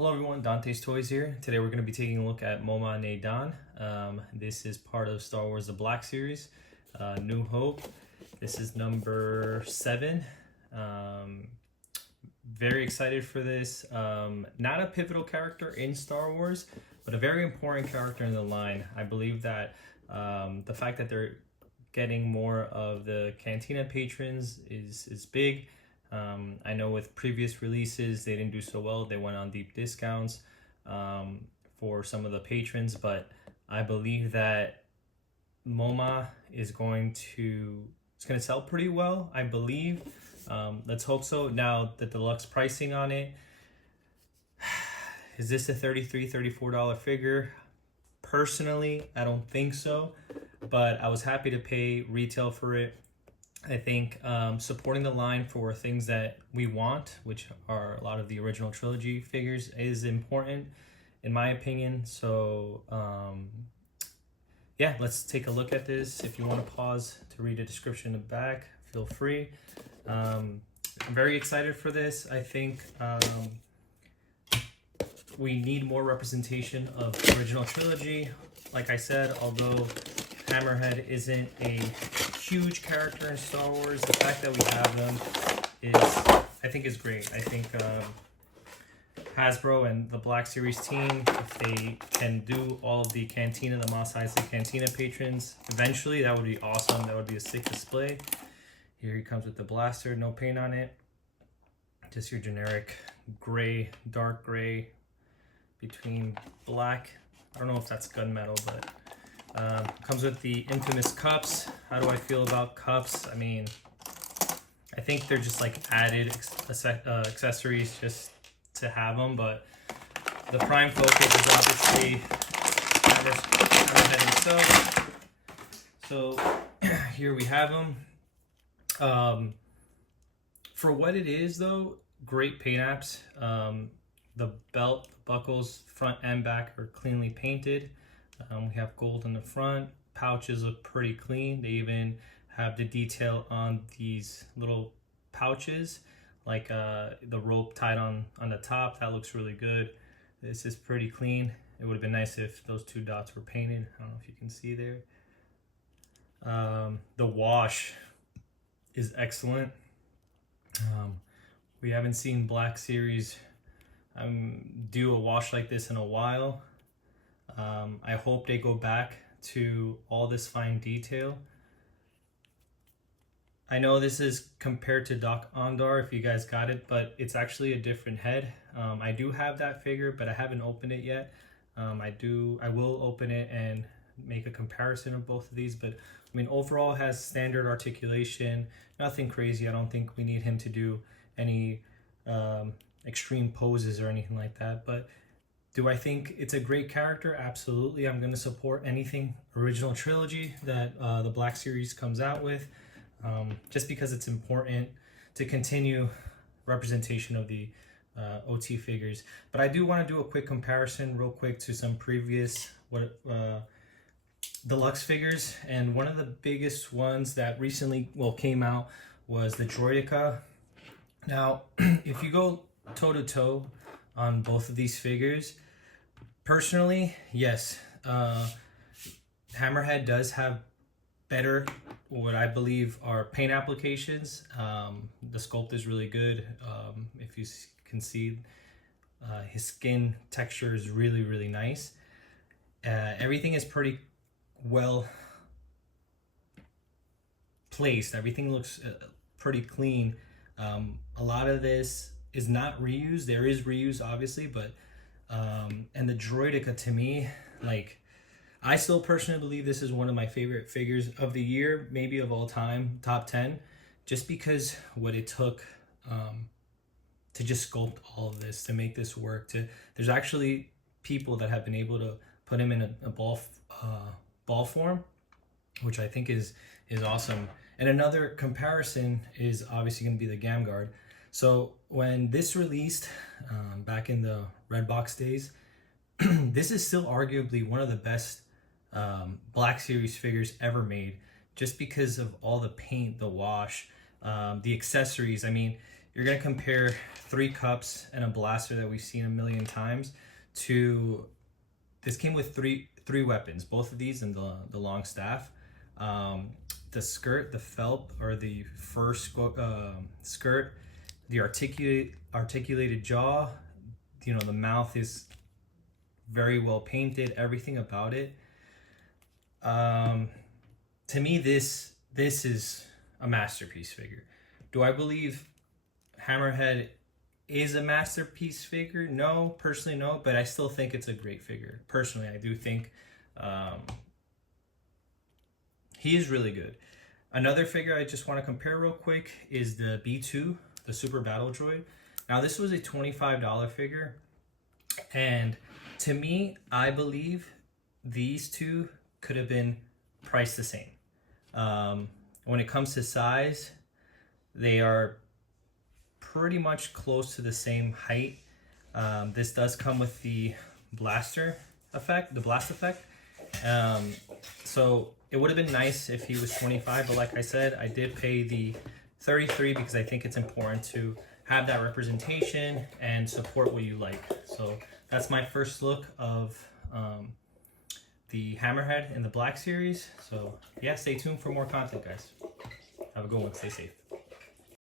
Hello everyone, Dante's Toys here. Today we're going to be taking a look at Momaw Nadon. This is part of Star Wars The Black Series, New Hope. This is number 7. Very excited for this. Not a pivotal character in Star Wars, but a very important character in the line. I believe that the fact that they're getting more of the Cantina patrons is big. I know with previous releases they didn't do so well. They went on deep discounts for some of the patrons, but I believe that MoMA is going to sell pretty well, I believe. Let's hope so. Now the deluxe pricing on it, is this a $34 figure? Personally, I don't think so, but I was happy to pay retail for it. I think supporting the line for things that we want, which are a lot of the original trilogy figures, is important in my opinion. So yeah, let's take a look at this. If you want to pause to read the description in the back, feel free. I'm very excited for this. I think we need more representation of the original trilogy. Like I said, although Hammerhead isn't a huge character in Star Wars, the fact that we have them I think is great. I think Hasbro and the Black Series team, if they can do all of the Cantina, the Mos Eisley Cantina patrons, eventually, that would be awesome. That would be a sick display. Here he comes with the blaster, no paint on it. Just your generic gray, dark gray between black. I don't know if that's gunmetal, but comes with the infamous cups. How do I feel about cups? I mean, I think they're just like added accessories just to have them, but the prime focus is obviously Hammerhead himself. So here we have them. For what it is though, great paint apps. The belt, the buckles, front and back are cleanly painted. We have gold in the front. Pouches look pretty clean. They even have the detail on these little pouches, like the rope tied on the top. That looks really good. This is pretty clean. It would have been nice if those two dots were painted. I don't know if you can see there. The wash is excellent. We haven't seen Black Series do a wash like this in a while. I hope they go back to all this fine detail. I know this is compared to Doc Ondar, if you guys got it, but it's actually a different head. I do have that figure, but I haven't opened it yet. I will open it and make a comparison of both of these, but I mean, overall has standard articulation, nothing crazy. I don't think we need him to do any extreme poses or anything like that, but do I think it's a great character? Absolutely. I'm going to support anything original trilogy that the Black Series comes out with, just because it's important to continue representation of the OT figures. But I do want to do a quick comparison real quick to some previous deluxe figures, and one of the biggest ones that recently came out was the Droideka. Now, if you go toe-to-toe on both of these figures, personally, yes, Hammerhead does have better, what I believe are paint applications. The sculpt is really good. If you can see, his skin texture is really, really nice. Everything is pretty well placed. Everything looks pretty clean. A lot of this is not reused. There is reuse, obviously, but and the Droideka, to me, like, I still personally believe this is one of my favorite figures of the year, maybe of all time, top 10, just because what it took to just sculpt all of this, to make this work. There's actually people that have been able to put him in a ball form, which I think is awesome. And another comparison is obviously going to be the Gamguard. So when this released back in the Red Box days, this is still arguably one of the best Black Series figures ever made, just because of all the paint, the wash, the accessories. I mean, you're gonna compare 3 cups and a blaster that we've seen a million times to this came with three weapons, both of these and the long staff. The skirt, the felt or the fur skirt, the articulated jaw, you know, the mouth is very well painted, everything about it. To me, this is a masterpiece figure. Do I believe Hammerhead is a masterpiece figure? No, personally no, but I still think it's a great figure. Personally, I do think he is really good. Another figure I just want to compare real quick is the B2, the Super Battle Droid. Now this was a $25 figure, and to me, I believe these two could have been priced the same. When it comes to size, they are pretty much close to the same height. This does come with the blaster effect, the blast effect. So it would have been nice if he was 25, but like I said, I did pay the 33 because I think it's important to have that representation and support what you like. So that's my first look of the Hammerhead in the Black Series. So yeah, stay tuned for more content, guys. Have a good one. Stay safe.